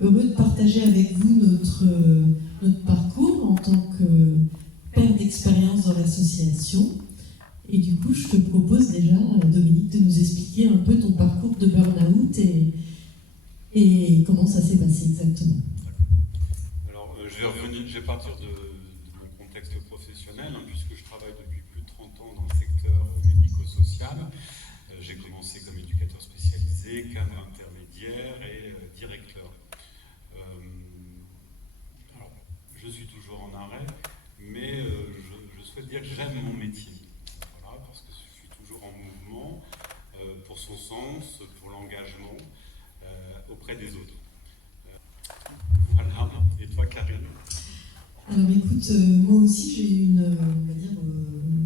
heureux de partager avec vous notre parcours en tant que père d'expérience dans l'association. Et du coup, je te propose déjà, Dominique, de nous expliquer un peu ton parcours de burn-out et comment ça s'est passé exactement. Alors, je vais partir de mon contexte professionnel, puisque je travaille depuis plus de 30 ans dans le secteur médico-social. J'ai commencé comme éducateur spécialisé, cadre intermédiaire et directeur. Alors, je suis toujours en arrêt, mais je souhaite dire que j'aime mon métier. Voilà, parce que je suis toujours en mouvement pour son sens, pour l'engagement auprès des autres. Voilà. Et toi, Karine? Alors écoute, moi aussi j'ai eu une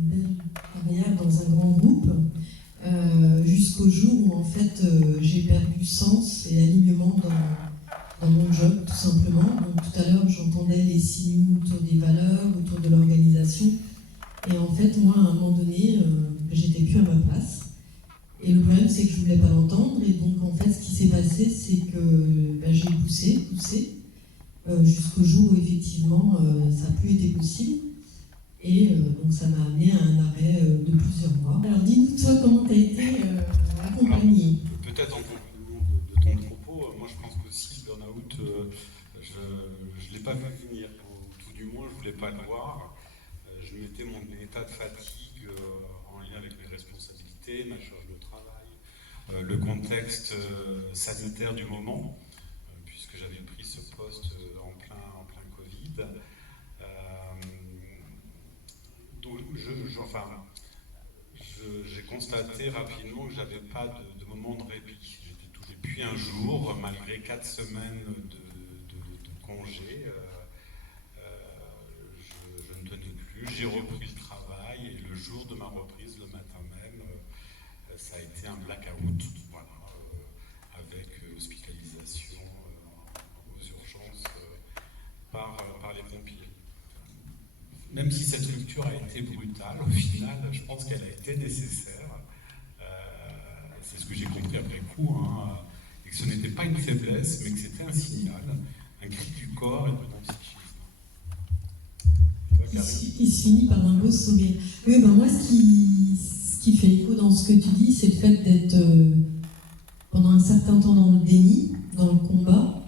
belle carrière dans un grand groupe, jusqu'au jour où en fait j'ai perdu sens et alignement dans mon job, tout simplement. Donc tout à l'heure j'entendais les signaux autour des valeurs, autour de l'organisation, et en fait moi à un moment donné j'étais plus à ma place. Et le problème, c'est que je ne voulais pas l'entendre. Et donc, en fait, ce qui s'est passé, c'est que j'ai poussé, jusqu'au jour où, effectivement, ça n'a plus été possible. Et donc, ça m'a amené à un arrêt de plusieurs mois. Alors, dis-nous, toi, comment tu as été accompagné? Peut-être en complément de ton propos, moi, je pense qu'aussi, le burn-out, je ne l'ai pas vu venir. Ou tout du moins, je ne voulais pas le voir. Je mettais mon état de fatigue en lien avec mes responsabilités, ma charge de travail, le contexte sanitaire du moment, puisque j'avais pris ce poste en plein Covid. Donc j'ai constaté rapidement que je n'avais pas de moment de répit. Et puis un jour, malgré 4 semaines de congé, je ne tenais plus. J'ai repris le travail et le jour de ma reprise, le matin même, ça a été un blackout, voilà, avec hospitalisation aux urgences par les pompiers. Même si cette rupture a été brutale, au final, je pense qu'elle a été nécessaire. C'est ce que j'ai compris après coup, et que ce n'était pas une faiblesse, mais que c'était un signal, un cri du corps et de mon psychisme. Qui se finit par un beau sourire. Oui, moi, ce qui fait écho dans ce que tu dis, c'est le fait d'être pendant un certain temps dans le déni, dans le combat,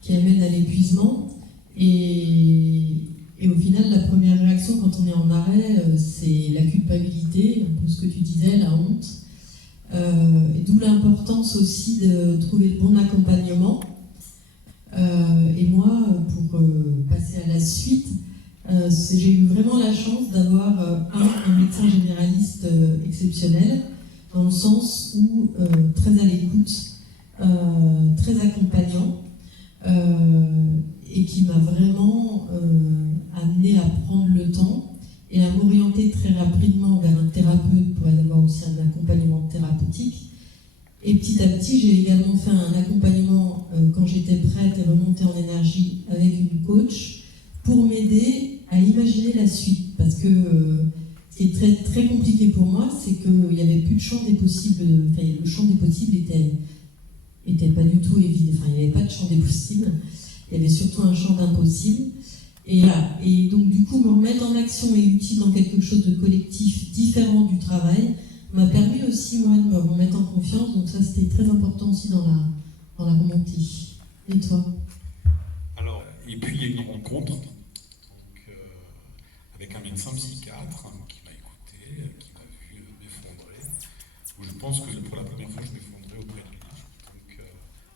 qui amène à l'épuisement. Et au final, la première réaction quand on est en arrêt, c'est la culpabilité, un peu ce que tu disais, la honte. Et d'où l'importance aussi de trouver le bon accompagnement. Et moi, pour passer à la suite, j'ai eu vraiment la chance d'avoir un médecin généraliste exceptionnel, dans le sens où très à l'écoute, très accompagnant, et qui m'a vraiment amené à prendre le temps et à m'orienter très rapidement vers un thérapeute pour avoir aussi un accompagnement thérapeutique. Et petit à petit, j'ai également fait un accompagnement quand j'étais prête et remontée en énergie avec une coach pour m'aider à imaginer la suite. Parce que ce qui est très, très compliqué pour moi, c'est qu'il n'y avait plus de champ des possibles. Enfin, le champ des possibles était pas du tout évident. Enfin, il n'y avait pas de champ des possibles. Il y avait surtout un champ d'impossible. Et là, et donc du coup, me remettre en action et utile dans quelque chose de collectif différent du travail m'a permis aussi, moi, de me remettre en confiance. Donc ça, c'était très important aussi dans la remontée. Et toi? Alors, et puis il y a eu une rencontre avec un médecin psychiatre qui m'a écouté, qui m'a vu m'effondrer, où je pense que pour la première fois, je m'effondrais auprès de lui, donc,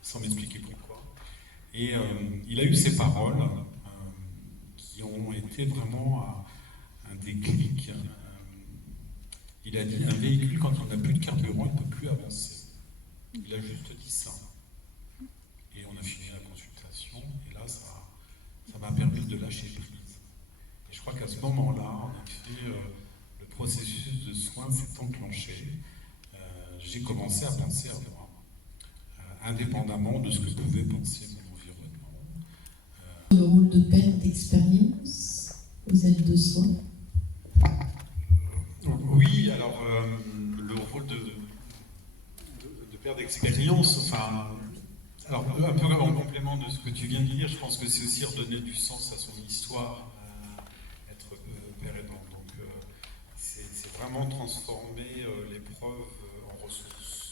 sans m'expliquer pourquoi. Et il a eu ces paroles qui ont été vraiment un déclic. Il a dit, un véhicule, quand on n'a plus de carburant, il ne peut plus avancer. Il a juste dit ça. Et on a fini la consultation, et là, ça m'a permis de lâcher prise. Et je crois qu'à ce moment-là, en effet, le processus de soins s'est enclenché. J'ai commencé à penser à moi, indépendamment de ce que pouvait penser mon environnement. Le rôle de père d'expérience aux aides de soi. Oui, alors le rôle de père d'expérience, enfin, Alors, un peu en complément de ce que tu viens de dire, je pense que c'est aussi redonner du sens à son histoire, être père aidant. Donc, c'est vraiment transformer l'épreuve en ressource.